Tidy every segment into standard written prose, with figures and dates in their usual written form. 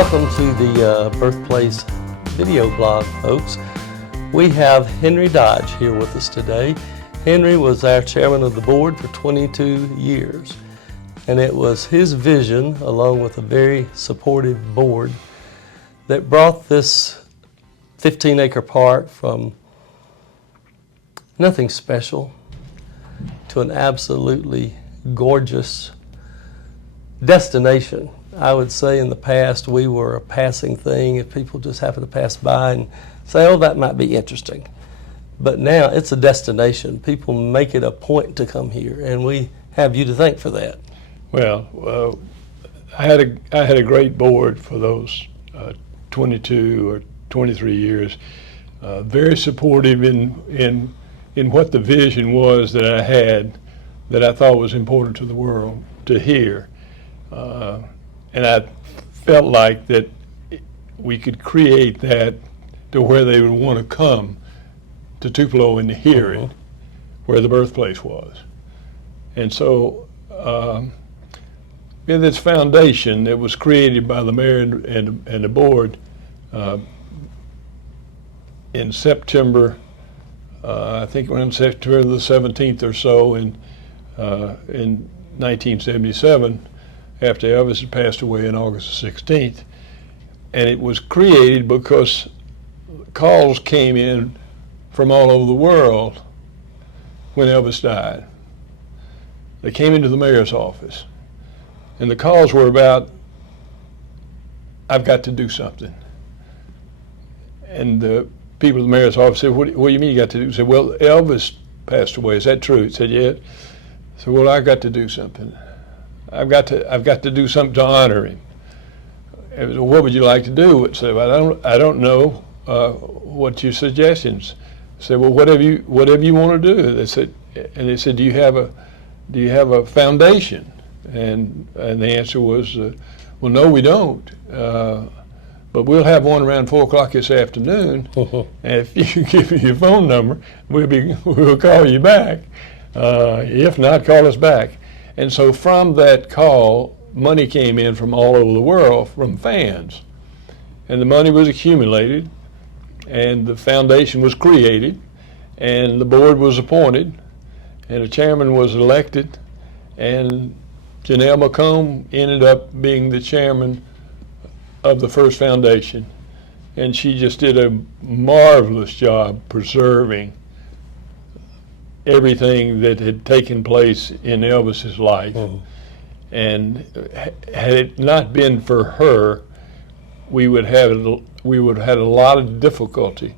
Welcome to the Birthplace video blog, folks. We have Henry Dodge here with us today. Henry was our chairman of the board for 22 years, and it was his vision, along with a very supportive board, that brought this 15-acre park from nothing special to an absolutely gorgeous destination. I would say in the past we were a passing thing if people just happen to pass by and say, oh, that might be interesting. But now it's a destination. People make it a point to come here, and we have you to thank for that. Well, I had a great board for those 22 or 23 years. Very supportive in what the vision was that I had, that I thought was important to the world to hear. And I felt like that we could create that to where they would want to come to Tupelo and to hear it, where the birthplace was. And so in this foundation that was created by the mayor and the board in September, I think around September the 17th or so in 1977, after Elvis had passed away on August the 16th. And it was created because calls came in from all over the world when Elvis died. They came into the mayor's office, and the calls were about, I've got to do something. And the people at the mayor's office said, what do you mean you got to do? He said, well, Elvis passed away. Is that true? He said, yeah. I said, well, I've got to do something. I've got to do something to honor him. And so, what would you like to do? I said, well, I don't know what your suggestions. I said, well, whatever you want to do. They said, do you have a foundation? And the answer was, well, no, we don't. But we'll have one around 4 o'clock this afternoon. And if you give me your phone number, we'll call you back. If not, call us back. And so from that call, money came in from all over the world from fans. And the money was accumulated, and the foundation was created, and the board was appointed, and a chairman was elected, and Janelle McComb ended up being the chairman of the first foundation. And she just did a marvelous job preserving everything that had taken place in Elvis's life. And had it not been for her, we would have had a lot of difficulty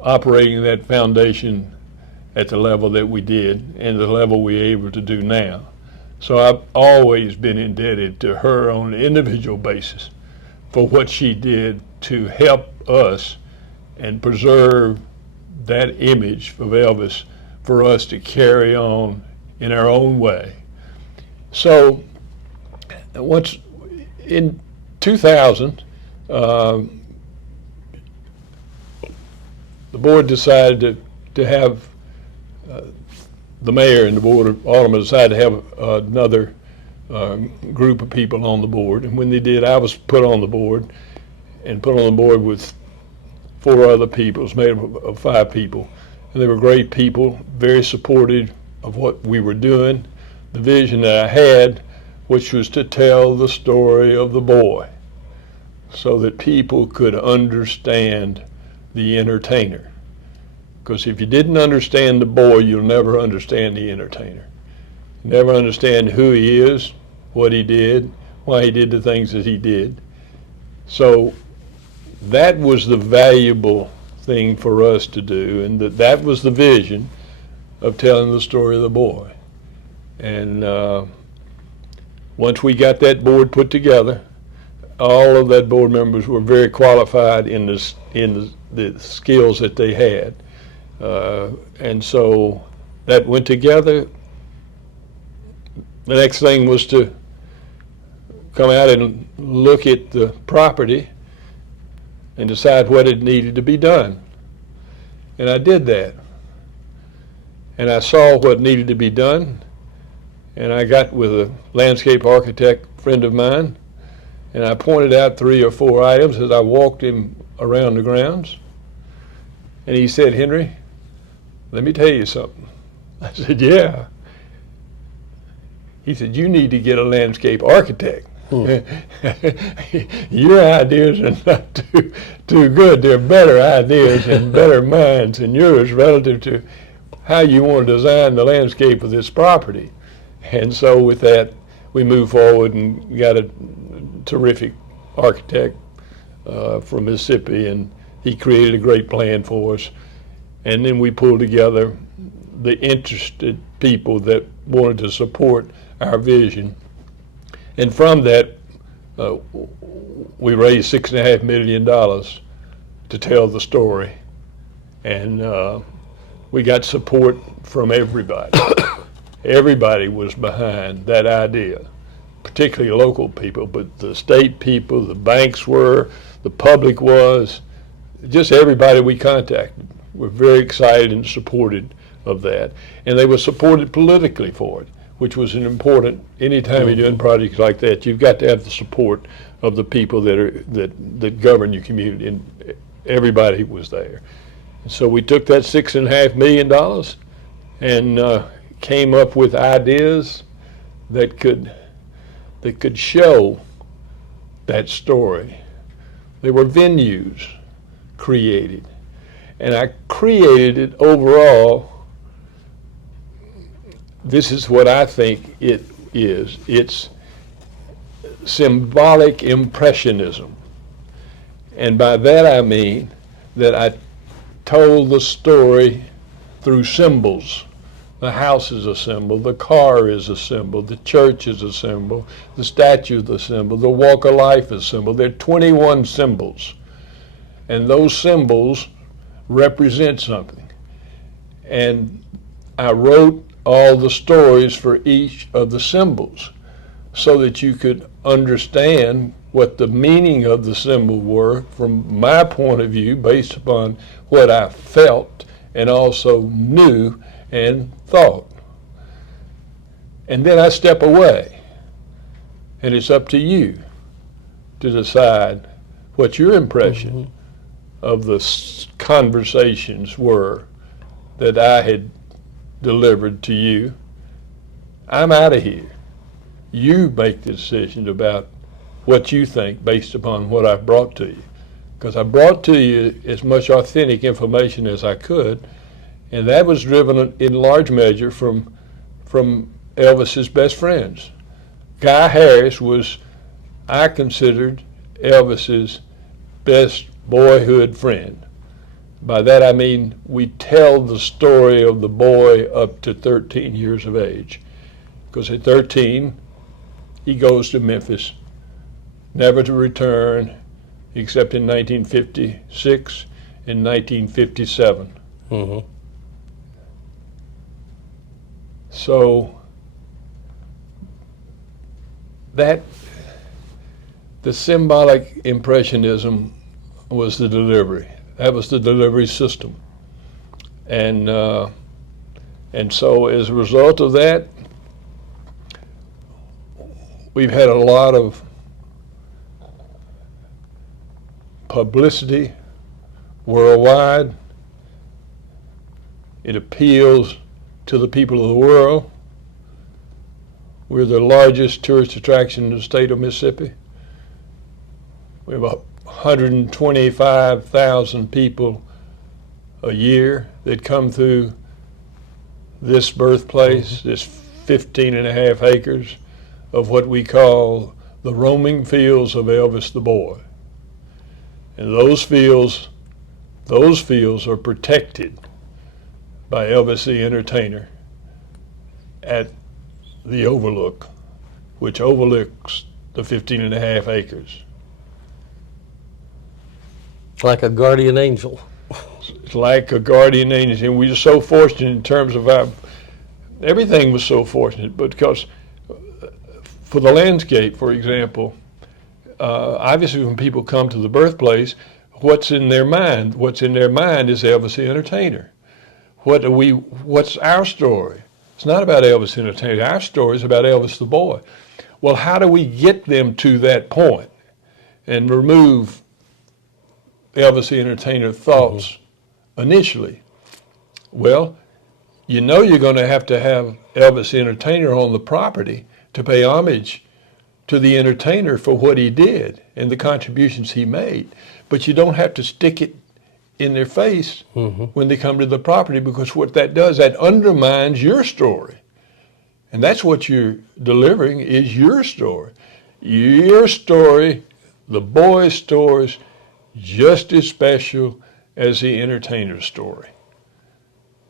operating that foundation at the level that we did and the level we're able to do now. So I've always been indebted to her on an individual basis for what she did to help us and preserve that image of Elvis for us to carry on in our own way. So once in 2000, the board decided to have the mayor and the board of aldermen decided to have another group of people on the board. And when they did, I was put on the board with 4 other people. It was made up of 5 people. And they were great people, very supportive of what we were doing, the vision that I had, which was to tell the story of the boy so that people could understand the entertainer. Because if you didn't understand the boy, you'll never understand the entertainer. Never understand who he is, what he did, why he did the things that he did. So that was the valuable thing for us to do, and that was the vision of telling the story of the boy. And once we got that board put together, all of that board members were very qualified in the skills that they had, and so that went together. The next thing was to come out and look at the property and decide what it needed to be done. And I did that. And I saw what needed to be done, and I got with a landscape architect friend of mine, And I pointed out 3 or 4 items as I walked him around the grounds. And he said, "Henry, let me tell you something." I said, "Yeah." He said, "You need to get a landscape architect. Your ideas are not too good. They're better ideas and better minds than yours relative to how you want to design the landscape of this property." And so with that, we moved forward and got a terrific architect from Mississippi, and he created a great plan for us. And then we pulled together the interested people that wanted to support our vision. And from that, we raised $6.5 million to tell the story. And we got support from everybody. Everybody was behind that idea, particularly local people, but the state people, the banks were, the public was, just everybody we contacted were very excited and supported of that. And they were supported politically for it, which was an important, anytime you're doing projects like that, you've got to have the support of the people that govern your community, and everybody was there. And so we took that $6.5 million and came up with ideas that could show that story. There were venues created, and I created it overall. This is what I think it is. It's symbolic impressionism. And by that I mean that I told the story through symbols. The house is a symbol, the car is a symbol, the church is a symbol, the statue is a symbol, the walk of life is a symbol. There are 21 symbols, and those symbols represent something. And I wrote all the stories for each of the symbols so that you could understand what the meaning of the symbol were from my point of view, based upon what I felt and also knew and thought. And then I step away, and it's up to you to decide what your impression of the conversations were that I had delivered to you. I'm out of here. You make the decision about what you think based upon what I brought to you. Because I brought to you as much authentic information as I could, and that was driven in large measure from Elvis's best friends. Guy Harris was, I considered, Elvis's best boyhood friend. By that I mean we tell the story of the boy up to 13 years of age. Because at 13, he goes to Memphis, never to return except in 1956 and 1957. Mm-hmm. So that, the symbolic impressionism was the delivery. That was the delivery system. And so as a result of that, we've had a lot of publicity worldwide. It appeals to the people of the world. We're the largest tourist attraction in the state of Mississippi. We have 125,000 people a year that come through this birthplace, this 15.5 acres of what we call the roaming fields of Elvis the Boy. And those fields are protected by Elvis the Entertainer at the Overlook, which overlooks the 15.5 acres. Like a guardian angel. It's like a guardian angel, and we were so fortunate in terms of everything was so fortunate, because for the landscape, for example, obviously when people come to the birthplace, what's in their mind? What's in their mind is Elvis the Entertainer. What's our story? It's not about Elvis the Entertainer. Our story is about Elvis the Boy. Well, how do we get them to that point? and remove Elvis the Entertainer thoughts initially. Well, you know you're going to have Elvis the Entertainer on the property to pay homage to the entertainer for what he did and the contributions he made. But you don't have to stick it in their face when they come to the property, because what that does, that undermines your story. And that's what you're delivering, is your story. Your story, the boy's story, is just as special as the entertainer's story.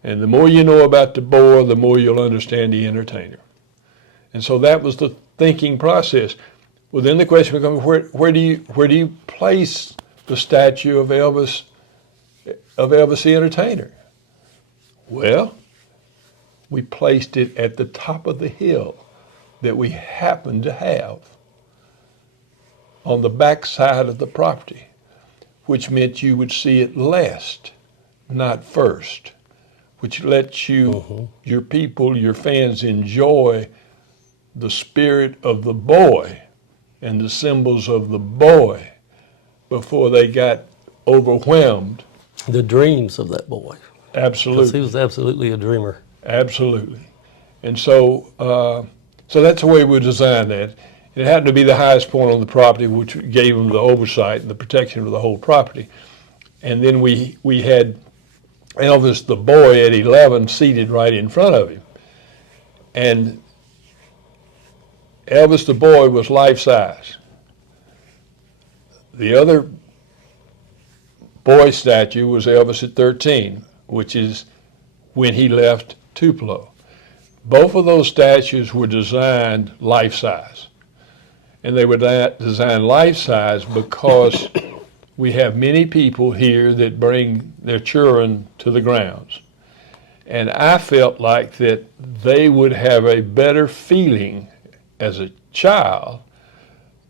And the more you know about the boy, the more you'll understand the entertainer. And so that was the thinking process. Well, then the question becomes, where do you place the statue of Elvis the Entertainer? Well, we placed it at the top of the hill that we happened to have on the back side of the property, which meant you would see it last, not first, which lets you, your people, your fans, enjoy the spirit of the boy and the symbols of the boy before they got overwhelmed. The dreams of that boy. Absolutely. Because he was absolutely a dreamer. Absolutely. And so so that's the way we designed that. It happened to be the highest point on the property, which gave them the oversight and the protection of the whole property. And then we had Elvis the boy at 11 seated right in front of him. And Elvis the boy was life-size. The other boy statue was Elvis at 13, which is when he left Tupelo. Both of those statues were designed life-size. And they were designed life-size because we have many people here that bring their children to the grounds. And I felt like that they would have a better feeling as a child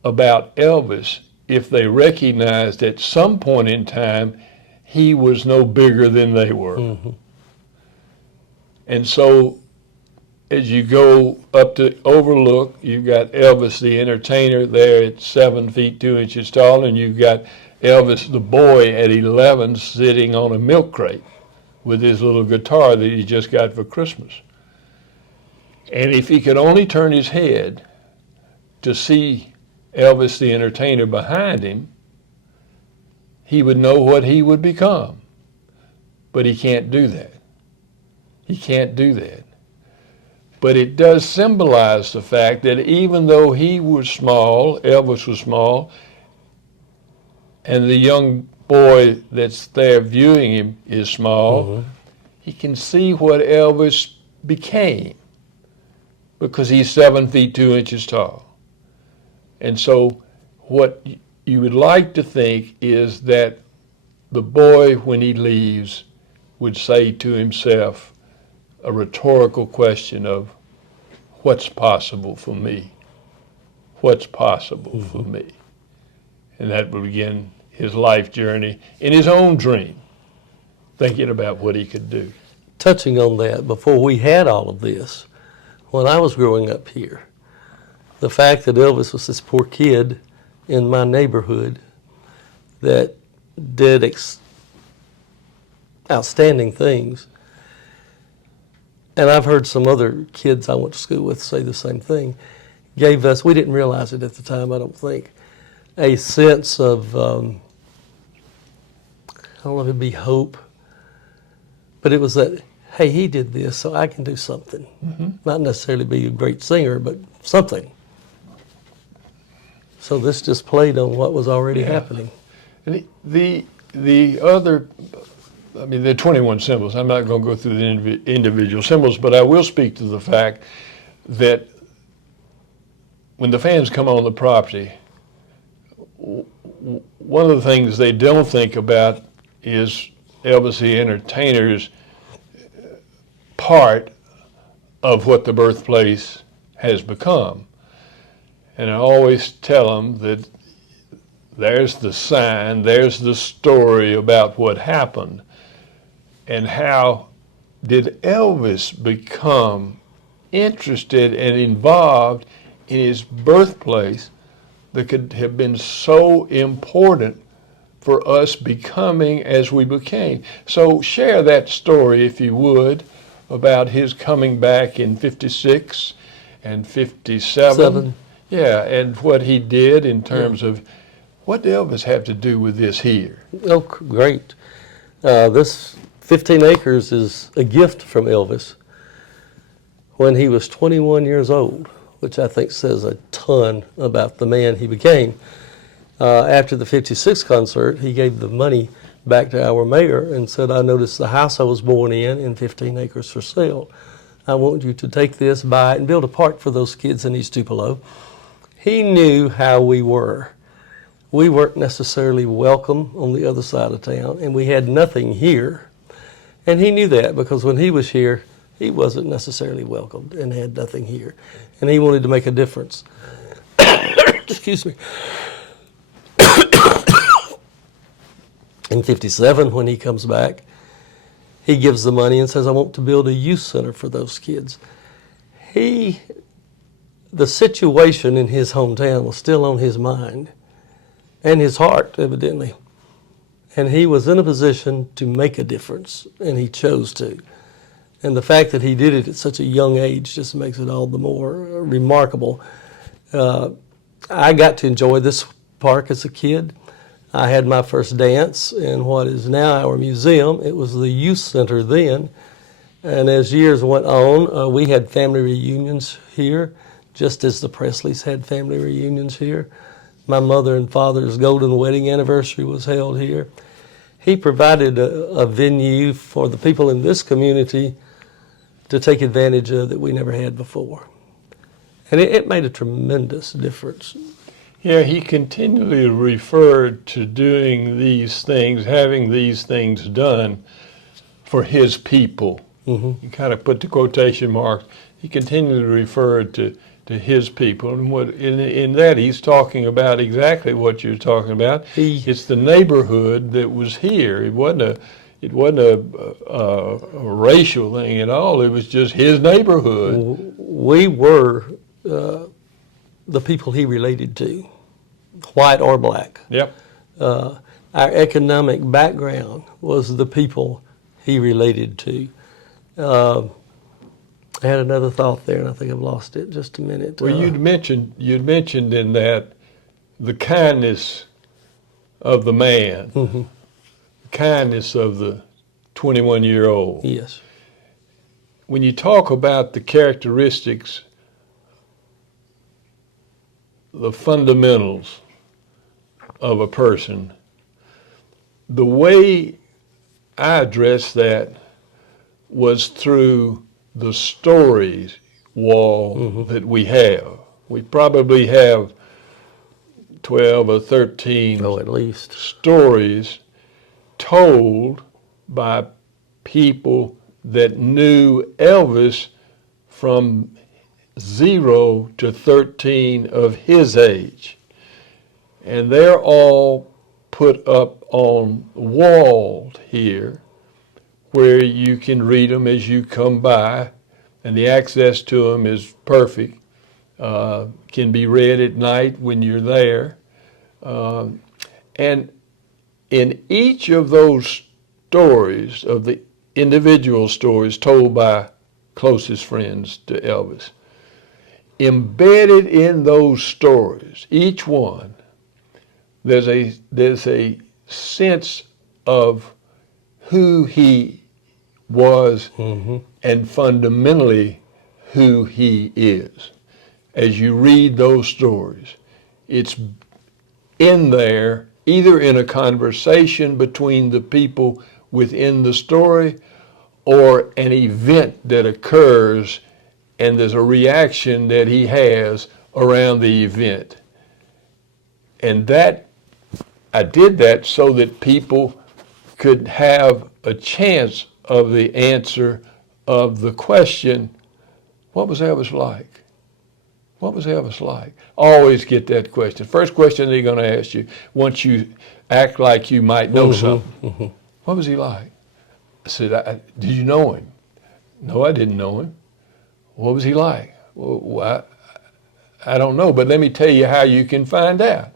about Elvis if they recognized at some point in time he was no bigger than they were. And so as you go up to overlook, you've got Elvis the Entertainer there at 7 feet 2 inches tall, and you've got Elvis the boy at 11 sitting on a milk crate with his little guitar that he just got for Christmas. And if he could only turn his head to see Elvis the Entertainer behind him, he would know what he would become. But he can't do that. He can't do that. But it does symbolize the fact that even though he was small, Elvis was small, and the young boy that's there viewing him is small, he can see what Elvis became because he's 7 feet 2 inches tall. And so what you would like to think is that the boy, when he leaves, would say to himself a rhetorical question of, what's possible for me? What's possible for me? And that would begin his life journey in his own dream, thinking about what he could do. Touching on that, before we had all of this, when I was growing up here, the fact that Elvis was this poor kid in my neighborhood that did outstanding things, and I've heard some other kids I went to school with say the same thing, gave us, we didn't realize it at the time, I don't think, a sense of, I don't know if it'd be hope, but it was that, hey, he did this, so I can do something. Not necessarily be a great singer, but something. So this just played on what was already happening. And the other, I mean, there are 21 symbols. I'm not going to go through the individual symbols, but I will speak to the fact that when the fans come on the property, one of the things they don't think about is Elvis the Entertainer's part of what the Birthplace has become. And I always tell them that there's the sign, there's the story about what happened, and how did Elvis become interested and involved in his birthplace that could have been so important for us becoming as we became. So share that story, if you would, about his coming back in 56 and 57. Yeah, and what he did in terms of what did Elvis have to do with this here? Oh, great. This 15 acres is a gift from Elvis when he was 21 years old, which I think says a ton about the man he became. After the 56 concert, he gave the money back to our mayor and said, I noticed the house I was born in 15 acres for sale. I want you to take this, buy it, and build a park for those kids in East Tupelo. He knew how we were. We weren't necessarily welcome on the other side of town, and we had nothing here. And he knew that because when he was here, he wasn't necessarily welcomed and had nothing here. And he wanted to make a difference. Excuse me. In 57, when he comes back, he gives the money and says, I want to build a youth center for those kids. The situation in his hometown was still on his mind and his heart, evidently. And he was in a position to make a difference, and he chose to. And the fact that he did it at such a young age just makes it all the more remarkable. I got to enjoy this park as a kid. I had my first dance in what is now our museum. It was the youth center then. And as years went on, we had family reunions here, just as the Presleys had family reunions here. My mother and father's golden wedding anniversary was held here. He provided a venue for the people in this community to take advantage of that we never had before. And it made a tremendous difference. Yeah, he continually referred to doing these things, having these things done for his people. Mm-hmm. He kind of put the quotation marks. He continually referred to his people. And what in that he's talking about exactly what you're talking about. It's the neighborhood that was here. It wasn't a racial thing at all. It was just his neighborhood. We were the people he related to, white or black. Yep. Our economic background was the people he related to. I had another thought there, and I think I've lost it. Just a minute. Well, you'd mentioned in that the kindness of the man, mm-hmm. the kindness of the 21-year-old. Yes. When you talk about the characteristics, the fundamentals of a person, the way I addressed that was through the stories wall mm-hmm. that we have. We probably have 12 or 13 at least stories told by people that knew Elvis from 0 to 13 of his age. And they're all put up on the wall here where you can read them as you come by, and the access to them is perfect. Can be read at night when you're there. And in each of those stories, of the individual stories told by closest friends to Elvis, embedded in those stories, each one, there's a sense of who he was mm-hmm. and fundamentally who he is. As you read those stories, it's in there, either in a conversation between the people within the story or an event that occurs and there's a reaction that he has around the event. And that, I did that so that people could have a chance of the answer of the question, what was Elvis like? What was Elvis like? Always get that question. First question they're going to ask you, once you act like you might know mm-hmm, something. Mm-hmm. What was he like? I said, did you know him? No, I didn't know him. What was he like? Well, I don't know, but let me tell you how you can find out.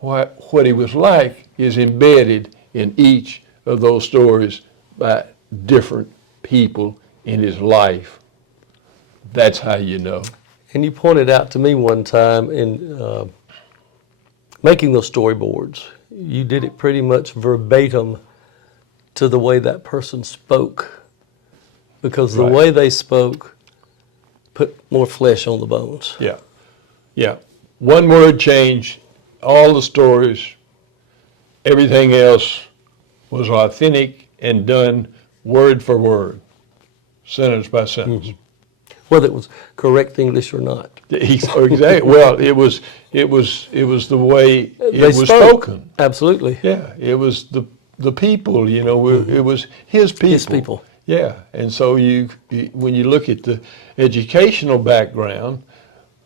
What he was like is embedded in each of those stories by different people in his life. That's how you know. And you pointed out to me one time in making those storyboards, you did it pretty much verbatim to the way that person spoke, because the Right. way they spoke put more flesh on the bones. Yeah, yeah. One word change, all the stories, everything else was authentic and done word for word, sentence by sentence. Whether it was correct English or not. Exactly. Well, it was the way it They was spoke. spoken. Absolutely. Yeah, it was the people. You know, it was his people. His people. Yeah, and so when you look at the educational background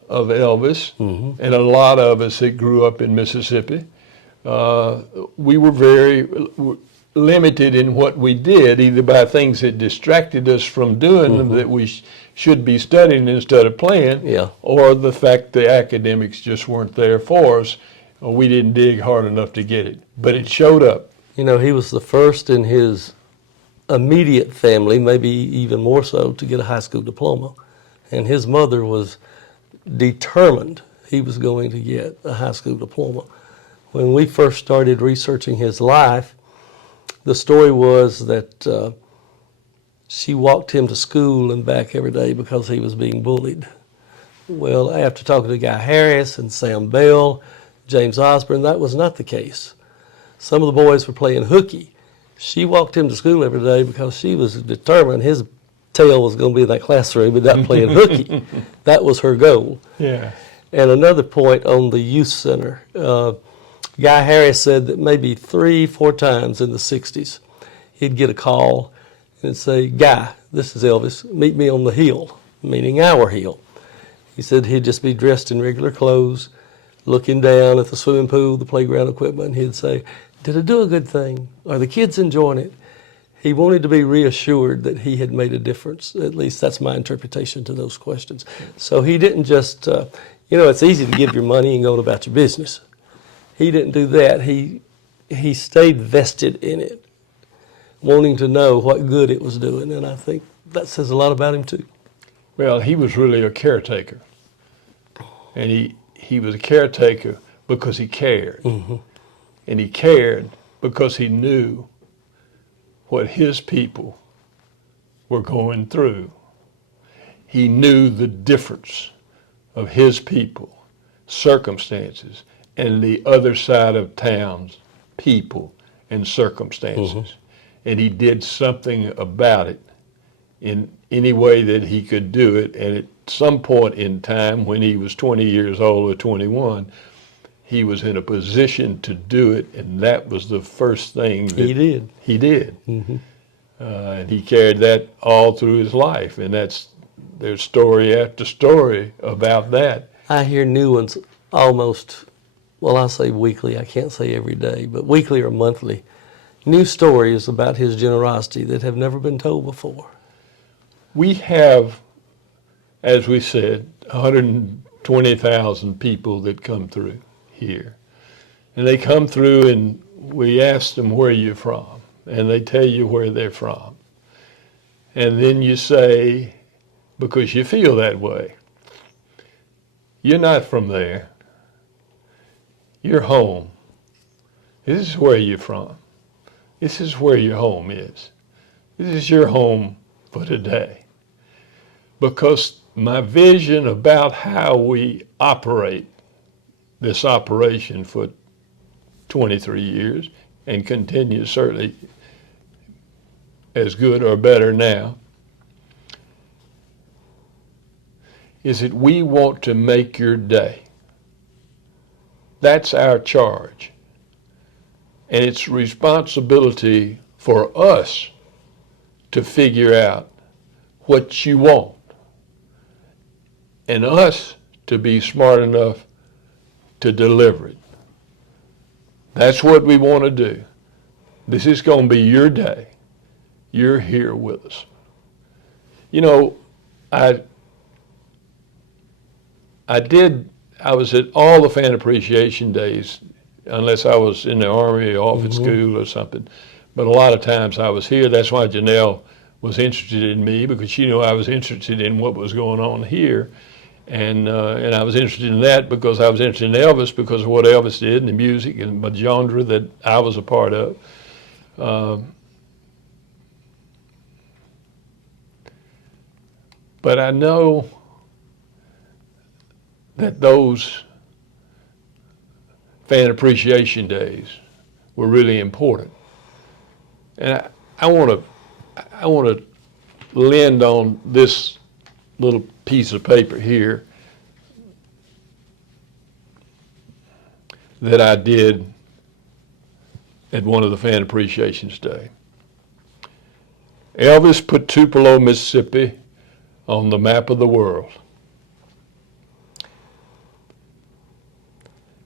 of Elvis, and a lot of us that grew up in Mississippi, we were very limited in what we did, either by things that distracted us from doing that we should be studying instead of playing, Yeah. or the fact the academics just weren't there for us, or we didn't dig hard enough to get it. But it showed up. You know, he was the first in his immediate family, maybe even more so, to get a high school diploma. And his mother was determined he was going to get a high school diploma. When we first started researching his life, the story was that she walked him to school and back every day because he was being bullied. Well, after talking to Guy Harris and Sam Bell, James Osborne, that was not the case. Some of the boys were playing hooky. She walked him to school every day because she was determined his tail was going to be in that classroom and not playing hooky. That was her goal. Yeah. And another point on the youth center, Guy Harris said that maybe 3-4 times in the 60s, he'd get a call and say, "Guy, this is Elvis, meet me on the hill," meaning our hill. He said he'd just be dressed in regular clothes, looking down at the swimming pool, the playground equipment, and he'd say, "Did I do a good thing? Are the kids enjoying it?" He wanted to be reassured that he had made a difference. At least that's my interpretation to those questions. So he didn't just, it's easy to give your money and go about your business. He didn't do that. He stayed vested in it, wanting to know what good it was doing, and I think that says a lot about him too. Well, he was really a caretaker, and he was a caretaker because he cared, and he cared because he knew what his people were going through. He knew the difference of his people, circumstances, and the other side of town's people and circumstances. And he did something about it in any way that he could do it. And at some point in time, when he was 20 years old or 21, he was in a position to do it, and that was the first thing that He did. He did. And he carried that all through his life, and there's story after story about that. I hear new ones almost, well, I say weekly, I can't say every day, but weekly or monthly, new stories about his generosity that have never been told before. We have, as we said, 120,000 people that come through here. And they come through and we ask them, "Where are you from?" And they tell you where they're from. And then you say, because you feel that way, "You're not from there. You're home. This is where you're from. This is where your home is. This is your home for today." Because my vision about how we operate this operation for 23 years and continues certainly as good or better now, is that we want to make your day. That's our charge. And it's responsibility for us to figure out what you want, and us to be smart enough to deliver it. That's what we want to do. This is going to be your day. You're here with us. You know, I was at all the fan appreciation days, unless I was in the Army or off at school or something. But a lot of times I was here. That's why Janelle was interested in me, because she knew I was interested in what was going on here. And I was interested in that because I was interested in Elvis, because of what Elvis did and the music and the genre that I was a part of. But I know that those fan appreciation days were really important. And I want to lend on this little piece of paper here that I did at one of the fan appreciations day. Elvis put Tupelo, Mississippi on the map of the world.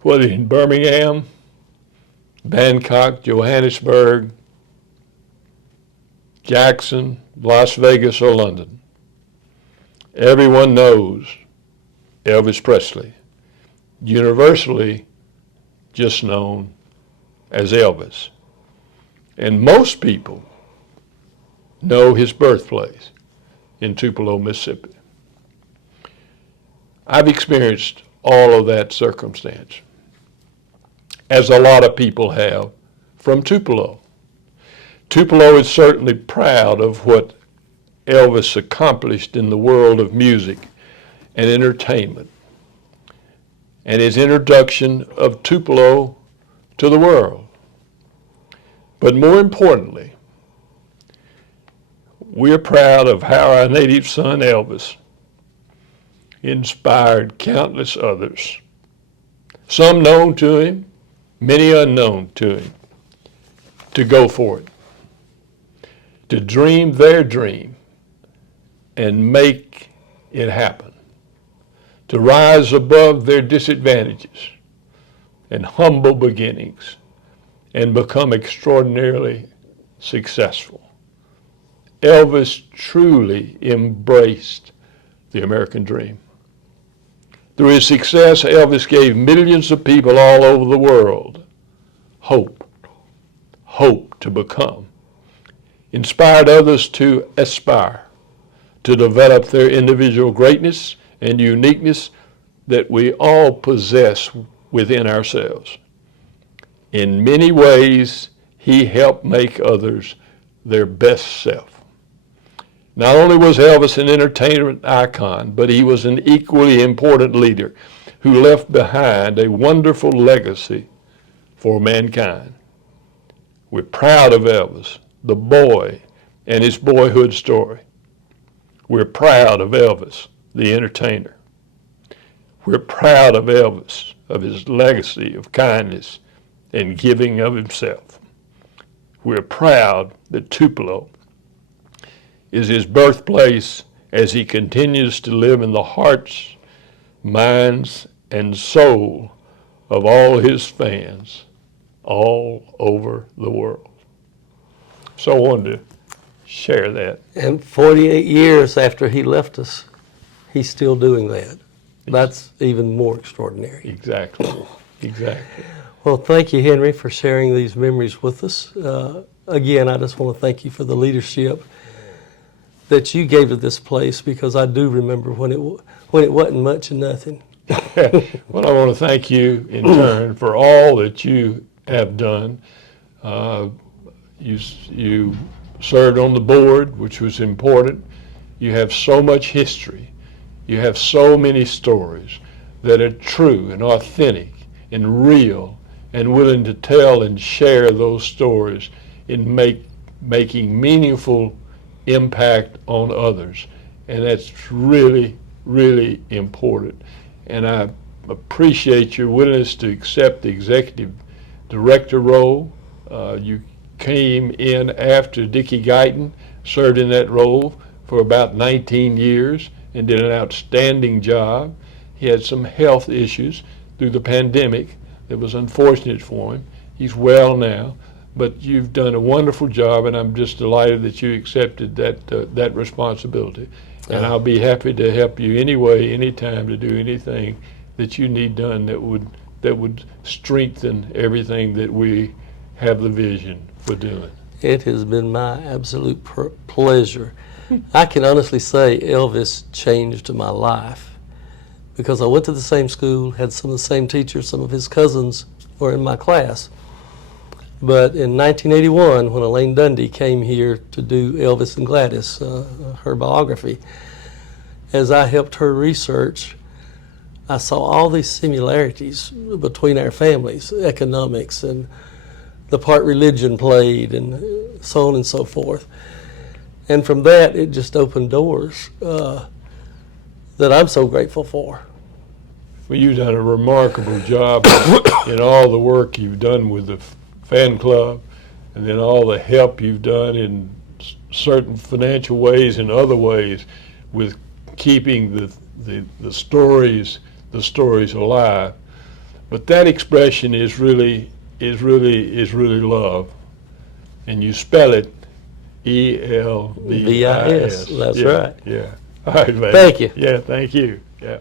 Whether in Birmingham, Bangkok, Johannesburg, Jackson, Las Vegas, or London, everyone knows Elvis Presley, universally just known as Elvis. And most people know his birthplace in Tupelo, Mississippi. I've experienced all of that circumstance, as a lot of people have, from Tupelo. Tupelo is certainly proud of what Elvis accomplished in the world of music and entertainment, and his introduction of Tupelo to the world. But more importantly, we're proud of how our native son Elvis inspired countless others, some known to him, many unknown to him, to go for it, to dream their dream and make it happen, to rise above their disadvantages and humble beginnings and become extraordinarily successful. Elvis truly embraced the American dream. Through his success, Elvis gave millions of people all over the world hope to become, inspired others to aspire, to develop their individual greatness and uniqueness that we all possess within ourselves. In many ways, he helped make others their best self. Not only was Elvis an entertainment icon, but he was an equally important leader who left behind a wonderful legacy for mankind. We're proud of Elvis, the boy, and his boyhood story. We're proud of Elvis, the entertainer. We're proud of Elvis, of his legacy of kindness and giving of himself. We're proud that Tupelo is his birthplace as he continues to live in the hearts, minds, and soul of all his fans all over the world. So I wanted to share that. And 48 years after he left us, he's still doing that. That's even more extraordinary. Exactly. Well, thank you, Henry, for sharing these memories with us. Again, I just want to thank you for the leadership that you gave to this place, because I do remember when it wasn't much of nothing. Well, I want to thank you in turn for all that you have done. You served on the board, which was important. You have so much history. You have so many stories that are true and authentic and real and willing to tell and share those stories in making meaningful impact on others. And that's really, really important. And I appreciate your willingness to accept the executive director role. You came in after Dickie Guyton, served in that role for about 19 years and did an outstanding job. He had some health issues through the pandemic that was unfortunate for him. He's well now, but you've done a wonderful job, and I'm just delighted that you accepted that responsibility. And I'll be happy to help you anyway, anytime, to do anything that you need done that would strengthen everything that we have the vision for doing. It has been my absolute pleasure. I can honestly say Elvis changed my life because I went to the same school, had some of the same teachers, some of his cousins were in my class. But in 1981, when Elaine Dundee came here to do Elvis and Gladys, her biography, as I helped her research, I saw all these similarities between our families, economics and the part religion played and so on and so forth. And from that, it just opened doors that I'm so grateful for. Well, you've done a remarkable job in all the work you've done with the fan club, and then all the help you've done in certain financial ways and other ways with keeping the stories alive. But that expression is really love, and you spell it ELVIS. That's yeah, right. Yeah. All right, man. Thank you. Yeah, thank you. Yeah.